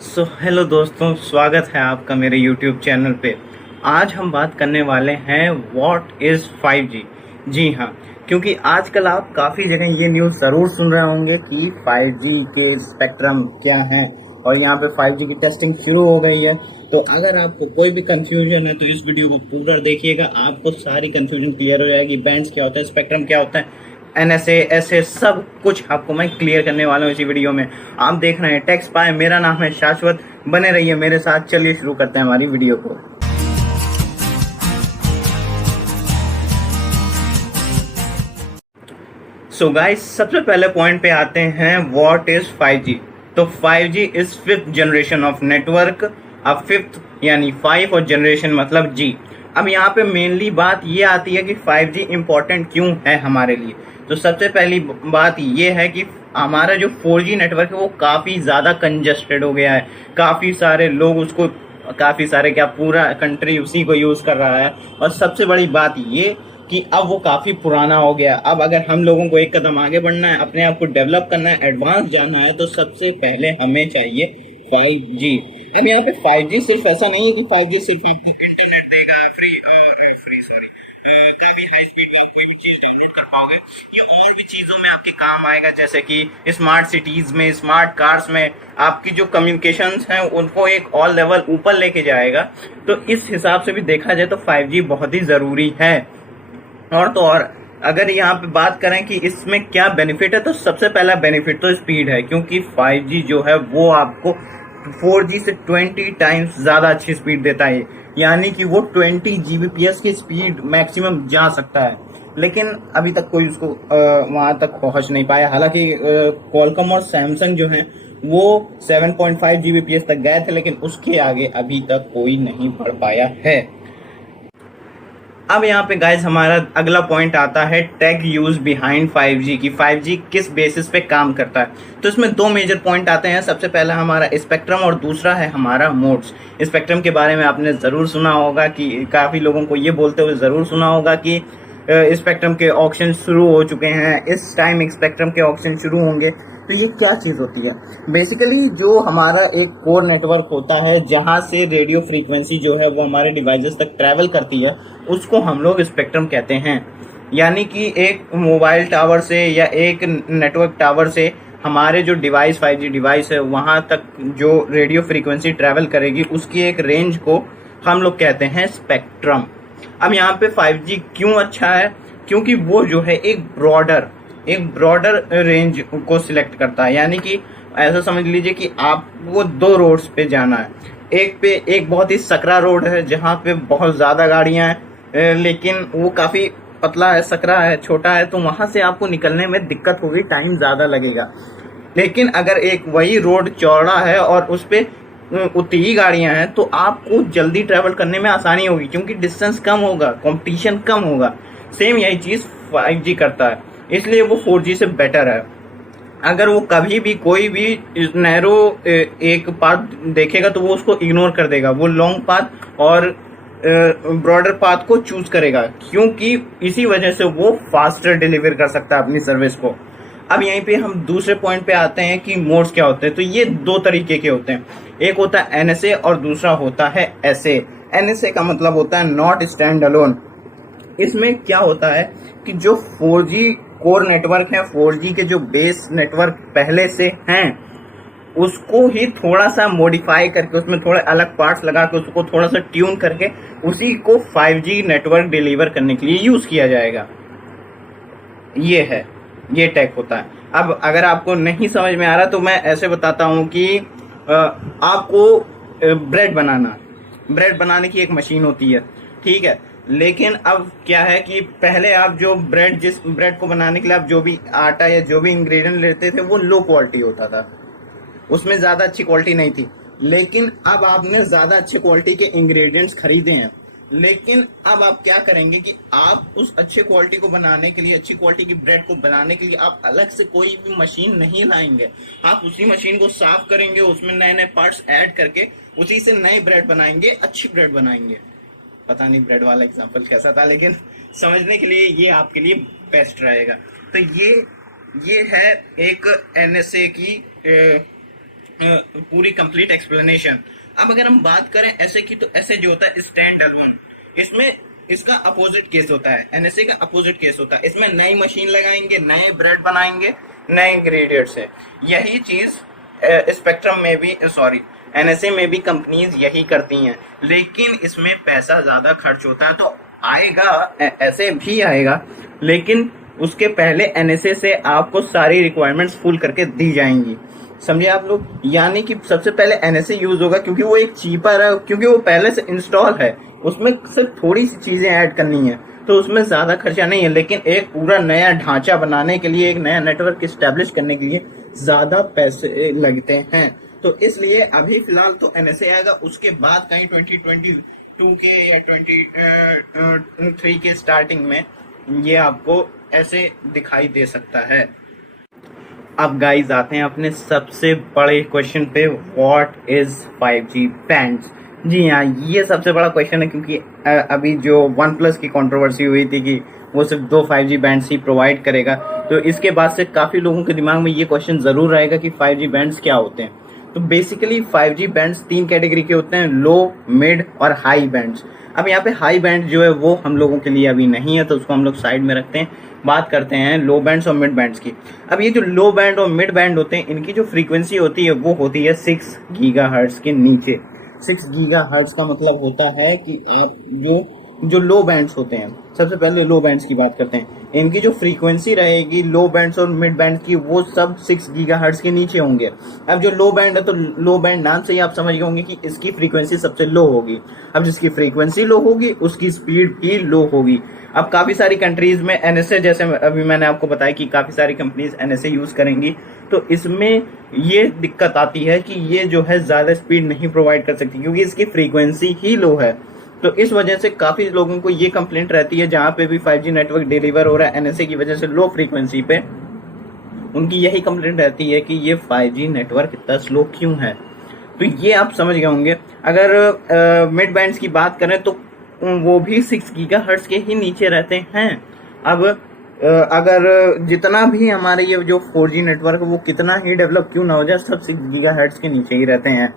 Hello दोस्तों, स्वागत है आपका मेरे YouTube चैनल पे। आज हम बात करने वाले हैं व्हाट इज़ 5G। जी हाँ, क्योंकि आजकल आप काफ़ी जगह ये न्यूज़ ज़रूर सुन रहे होंगे कि 5G के स्पेक्ट्रम क्या हैं और यहाँ पे 5G की टेस्टिंग शुरू हो गई है। तो अगर आपको कोई भी कंफ्यूजन है तो इस वीडियो को पूरा देखिएगा, आपको सारी कंफ्यूजन क्लियर हो जाएगी। बैंड्स क्या होता है, स्पेक्ट्रम क्या होता है, NSA ऐसे सब कुछ आपको मैं क्लियर करने वाला हूँ इसी वीडियो में। आप देख रहे हैं टेक स्पाई, मेरा नाम है शाश्वत। बने रहिए मेरे साथ। चलिए शुरू करते हैं हमारी वीडियो को। गाइस, सबसे पहले पॉइंट पे आते हैं, व्हाट इज 5G। तो 5G is fifth generation of network. अब फिफ्थ यानी 5 और जनरेशन मतलब जी। अब यहाँ पे मेनली बात ये आती है कि 5G इम्पोर्टेंट क्यों है हमारे लिए। तो सबसे पहली बात ये है कि हमारा जो 4G नेटवर्क है वो काफ़ी ज़्यादा कंजस्टेड हो गया है। काफ़ी सारे लोग उसको, काफ़ी सारे क्या, पूरा कंट्री उसी को यूज़ कर रहा है। और सबसे बड़ी बात ये कि अब वो काफ़ी पुराना हो गया। अब अगर हम लोगों को एक कदम आगे बढ़ना है, अपने आप को डेवलप करना है, एडवांस जाना है, तो सबसे पहले हमें चाहिए 5G। अब यहाँ पे 5G सिर्फ ऐसा नहीं है कि 5G सिर्फ आपको इंटरनेट देगा फ्री सॉरी काफी हाई स्पीड में आप कोई भी चीज डाउनलोड कर पाओगे। ये और भी चीजों में आपके काम आएगा, जैसे कि स्मार्ट सिटीज में, स्मार्ट कार्स में आपकी जो कम्युनिकेशंस हैं उनको एक और लेवल ऊपर लेके जाएगा। तो इस हिसाब से भी देखा जाए तो 5G बहुत ही जरूरी है। और तो और अगर यहाँ पे बात करें कि इसमें क्या बेनिफिट है, तो सबसे पहला बेनिफिट तो स्पीड है, क्योंकि 5G जो है वो आपको 4G से 20 टाइम्स ज़्यादा अच्छी स्पीड देता है। यानी कि वो 20 Gbps की स्पीड मैक्सिमम जा सकता है। लेकिन अभी तक कोई उसको वहाँ तक पहुँच नहीं पाया। हालांकि क्वालकॉम और सैमसंग जो हैं वो 7.5 Gbps तक गए थे, लेकिन उसके आगे अभी तक कोई नहीं बढ़ पाया है। अब यहाँ पे गाइस हमारा अगला पॉइंट आता है टेक यूज बिहाइंड 5G की 5G किस बेसिस पे काम करता है। तो इसमें दो मेजर पॉइंट आते हैं। सबसे पहला हमारा स्पेक्ट्रम और दूसरा है हमारा मोड्स। स्पेक्ट्रम के बारे में आपने ज़रूर सुना होगा, कि काफ़ी लोगों को ये बोलते हुए ज़रूर सुना होगा कि स्पेक्ट्रम के ऑक्शन शुरू हो चुके हैं, इस टाइम स्पेक्ट्रम के ऑक्शन शुरू होंगे। तो ये क्या चीज़ होती है? बेसिकली जो हमारा एक कोर नेटवर्क होता है जहाँ से रेडियो फ्रीक्वेंसी जो है वो हमारे डिवाइसेस तक ट्रैवल करती है, उसको हम लोग स्पेक्ट्रम कहते हैं। यानी कि एक मोबाइल टावर से या एक नेटवर्क टावर से हमारे जो डिवाइस 5G डिवाइस है वहाँ तक जो रेडियो फ्रीक्वेंसी ट्रैवल करेगी, उसकी एक रेंज को हम लोग कहते हैं स्पेक्ट्रम। अब यहाँ पे 5G क्यों अच्छा है? क्योंकि वो जो है एक ब्रॉडर रेंज को सिलेक्ट करता है। यानी कि ऐसा समझ लीजिए कि आपको दो रोड्स पे जाना है। एक पे एक बहुत ही सकरा रोड है जहाँ पे बहुत ज़्यादा गाड़ियाँ हैं, लेकिन वो काफ़ी पतला है, सकरा है, छोटा है, तो वहाँ से आपको निकलने में दिक्कत होगी, टाइम ज़्यादा लगेगा। लेकिन अगर एक वही रोड चौड़ा है और उस पे उतनी ही गाड़ियाँ हैं, तो आपको जल्दी ट्रैवल करने में आसानी होगी, क्योंकि डिस्टेंस कम होगा, कंपटीशन कम होगा। सेम यही चीज़ 5G करता है, इसलिए वो 4G से बेटर है। अगर वो कभी भी कोई भी नैरो एक पाथ देखेगा तो वो उसको इग्नोर कर देगा, वो लॉन्ग पाथ और ब्रॉडर पाथ को चूज करेगा, क्योंकि इसी वजह से वो फास्टर डिलीवर कर सकता है अपनी सर्विस को। अब यहीं पे हम दूसरे पॉइंट पे आते हैं कि मोड्स क्या होते हैं। तो ये दो तरीके के होते हैं, एक होता है NSA और दूसरा होता है SA। NSA का मतलब होता है नॉट स्टैंड अलोन। इसमें क्या होता है कि जो 4G कोर नेटवर्क है, 4G के जो बेस नेटवर्क पहले से हैं, उसको ही थोड़ा सा मॉडिफाई करके, उसमें थोड़े अलग पार्ट्स लगा के, उसको थोड़ा सा ट्यून करके उसी को 5G नेटवर्क डिलीवर करने के लिए यूज किया जाएगा। ये टेक होता है। अब अगर आपको नहीं समझ में आ रहा तो मैं ऐसे बताता हूँ कि आपको ब्रेड बनाने की एक मशीन होती है, ठीक है। लेकिन अब क्या है कि पहले आप जो जिस ब्रेड को बनाने के लिए आप जो भी आटा या जो भी इंग्रेडिएंट लेते थे वो लो क्वालिटी होता था, उसमें ज्यादा अच्छी क्वालिटी नहीं थी। लेकिन अब आपने ज्यादा अच्छे क्वालिटी के इंग्रेडिएंट्स खरीदे हैं, लेकिन अब आप क्या करेंगे कि आप उस अच्छे क्वालिटी को बनाने के लिए, अच्छी क्वालिटी की ब्रेड को बनाने के लिए आप अलग से कोई भी मशीन नहीं लाएंगे। आप उसी मशीन को साफ करेंगे, उसमें नए नए पार्ट्स ऐड करके उसी से नई ब्रेड बनाएंगे, अच्छी ब्रेड बनाएंगे। पता नहीं ब्रेड वाला एग्जांपल कैसा था, लेकिन समझने के लिए ये आपके लिए बेस्ट रहेगा। तो ये है एक NSA की पूरी कंप्लीट एक्सप्लेनेशन। अब अगर हम बात करें ऐसे की, तो ऐसे जो होता है स्टैंड अलोन, इसमें इसका अपोजिट केस होता है, एनएसए का अपोजिट केस होता है। इसमें नई मशीन लगाएंगे, नए ब्रेड बनाएंगे, नए इंग्रेडिएंट्स है। यही चीज स्पेक्ट्रम में भी, सॉरी, एनएसए में भी कंपनीज यही करती हैं, लेकिन इसमें पैसा ज्यादा खर्च होता है। तो आएगा, ऐसे भी आएगा, लेकिन उसके पहले एनएसए से आपको सारी रिक्वायरमेंट्स फुल करके दी जाएंगी, समझे आप लोग। यानी कि सबसे पहले एनएसए यूज होगा, क्योंकि वो एक चीपर है, क्योंकि वो पहले से इंस्टॉल है, उसमें सिर्फ थोड़ी सी चीजें ऐड करनी है, तो उसमें ज्यादा खर्चा नहीं है। लेकिन एक पूरा नया ढांचा बनाने के लिए, एक नया नेटवर्क स्टैब्लिश करने के लिए ज्यादा पैसे लगते हैं। तो इसलिए अभी फिलहाल तो एनएसए आएगा, उसके बाद कहीं 2022 के या 2023 के स्टार्टिंग में ये आपको ऐसे दिखाई दे सकता है। अब गाइस आते हैं अपने सबसे बड़े क्वेश्चन पे, व्हाट इज 5G बैंड्स। जी हाँ, ये सबसे बड़ा क्वेश्चन है, क्योंकि अभी जो वन प्लस की कंट्रोवर्सी हुई थी कि वो सिर्फ 2 5G बैंड्स ही प्रोवाइड करेगा, तो इसके बाद से काफी लोगों के दिमाग में ये क्वेश्चन जरूर रहेगा कि 5G बैंड्स क्या होते हैं। तो बेसिकली 5G बैंड्स 3 कैटेगरी के होते हैं, लो, मिड और हाई बैंड्स। अब यहाँ पे हाई बैंड जो है वो हम लोगों के लिए अभी नहीं है, तो उसको हम लोग साइड में रखते हैं। बात करते हैं लो बैंड्स और मिड बैंड्स की। अब ये जो लो बैंड और मिड बैंड होते हैं, इनकी जो फ्रीक्वेंसी होती है वो होती है 6 गीगाहर्ट्ज के नीचे। 6 गीगाहर्ट्ज का मतलब होता है कि जो लो बैंड्स होते हैं, सबसे पहले लो बैंड्स की बात करते हैं। इनकी जो फ्रीक्वेंसी रहेगी लो बैंड्स और मिड बैंड की, वो सब 6 गीगाहर्ट्ज के नीचे होंगे। अब जो लो बैंड है, तो लो बैंड नाम से ही आप समझ गए होंगे कि इसकी फ्रीक्वेंसी सबसे लो होगी। अब जिसकी फ्रीक्वेंसी लो होगी उसकी स्पीड भी लो होगी। अब काफी सारी कंट्रीज में एनएसए, जैसे अभी मैंने आपको बताया कि काफी सारी कंपनीज एनएसए यूज करेंगी, तो इसमें ये दिक्कत आती है कि ये जो है ज्यादा स्पीड नहीं प्रोवाइड कर सकती, क्योंकि इसकी फ्रीक्वेंसी ही लो है। तो इस वजह से काफी लोगों को ये कंप्लेंट रहती है, जहां पे भी 5G नेटवर्क डिलीवर हो रहा है एनएसए की वजह से लो फ्रीक्वेंसी पे, उनकी यही कंप्लेंट रहती है कि ये 5G नेटवर्क इतना स्लो क्यों है। तो ये आप समझ गए होंगे। अगर मिड बैंड्स की बात करें तो वो भी 6 गीगाहर्ट्ज के ही नीचे रहते हैं। अब अगर जितना भी हमारे ये जो 4G नेटवर्क वो कितना ही डेवलप क्यों ना हो जाए, सब 6 गीगाहर्ट्ज के नीचे ही रहते हैं।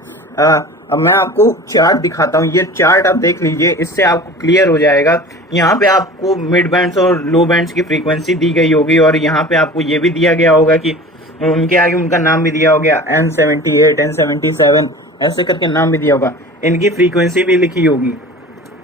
अब मैं आपको चार्ट दिखाता हूँ, ये चार्ट आप देख लीजिए, इससे आपको क्लियर हो जाएगा। यहाँ पे आपको मिड बैंड्स और लो बैंड्स की फ्रीक्वेंसी दी गई होगी, और यहाँ पे आपको ये भी दिया गया होगा कि उनके आगे उनका नाम भी दिया होगा, N78, N77 ऐसे करके नाम भी दिया होगा, इनकी फ्रीक्वेंसी भी लिखी होगी।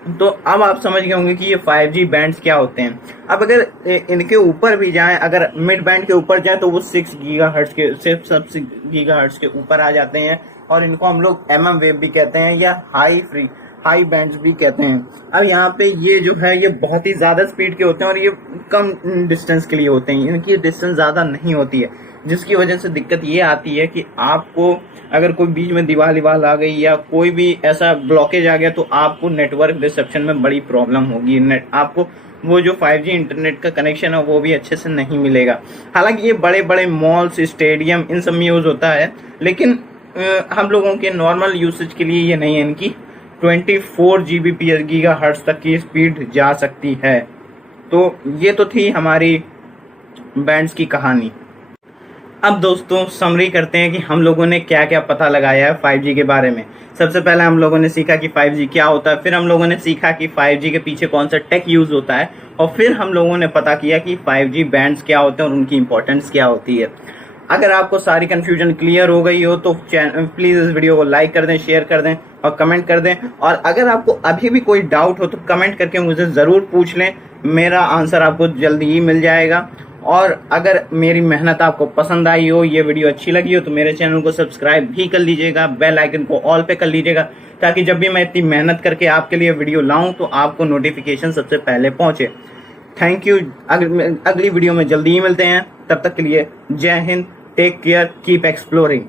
तो अब आप समझ गए होंगे कि ये 5G बैंड्स क्या होते हैं। अब अगर इनके ऊपर भी जाएं, अगर मिड बैंड के ऊपर जाएं, तो वो 6 गीगाहर्ट्ज के, सिर्फ सब 6 गीगाहर्ट्ज के ऊपर आ जाते हैं, और इनको हम लोग MM वेव भी कहते हैं, या हाई बैंड्स भी कहते हैं। अब यहाँ पे ये जो है ये बहुत ही ज्यादा स्पीड के होते हैं, और ये कम डिस्टेंस के लिए होते हैं, इनकी डिस्टेंस ज्यादा नहीं होती है, जिसकी वजह से दिक्कत ये आती है कि आपको अगर कोई बीच में दीवार आ गई या कोई भी ऐसा ब्लॉकेज आ गया, तो आपको नेटवर्क रिसेप्शन में बड़ी प्रॉब्लम होगी। आपको वो जो 5G इंटरनेट का कनेक्शन है वो भी अच्छे से नहीं मिलेगा। हालांकि ये बड़े बड़े मॉल्स, स्टेडियम, इन सब में यूज होता है, लेकिन हम लोगों के नॉर्मल यूसेज के लिए ये नहीं है। इनकी 24 Gbps गीगाहर्ट्ज तक की स्पीड जा सकती है। तो ये तो थी हमारी बैंड्स की कहानी। अब दोस्तों समरी करते हैं कि हम लोगों ने क्या क्या पता लगाया है 5G के बारे में। सबसे पहले हम लोगों ने सीखा कि 5G क्या होता है, फिर हम लोगों ने सीखा कि 5G के पीछे कौन सा टेक यूज होता है, और फिर हम लोगों ने पता किया कि 5G बैंड्स क्या होते हैं और उनकी इंपॉर्टेंस क्या होती है। अगर आपको सारी कंफ्यूजन क्लियर हो गई हो तो प्लीज इस वीडियो को लाइक कर दें, शेयर कर दें और कमेंट कर दें। और अगर आपको अभी भी कोई डाउट हो तो कमेंट करके मुझे ज़रूर पूछ लें, मेरा आंसर आपको जल्दी ही मिल जाएगा। और अगर मेरी मेहनत आपको पसंद आई हो, ये वीडियो अच्छी लगी हो, तो मेरे चैनल को सब्सक्राइब भी कर लीजिएगा, बेल आइकन को ऑल पे कर लीजिएगा, ताकि जब भी मैं इतनी मेहनत करके आपके लिए वीडियो लाऊं तो आपको नोटिफिकेशन सबसे पहले पहुंचे। Thank you. अगली वीडियो में जल्दी ही मिलते हैं, तब तक के लिए जय हिंद, टेक केयर, कीप एक्सप्लोरिंग।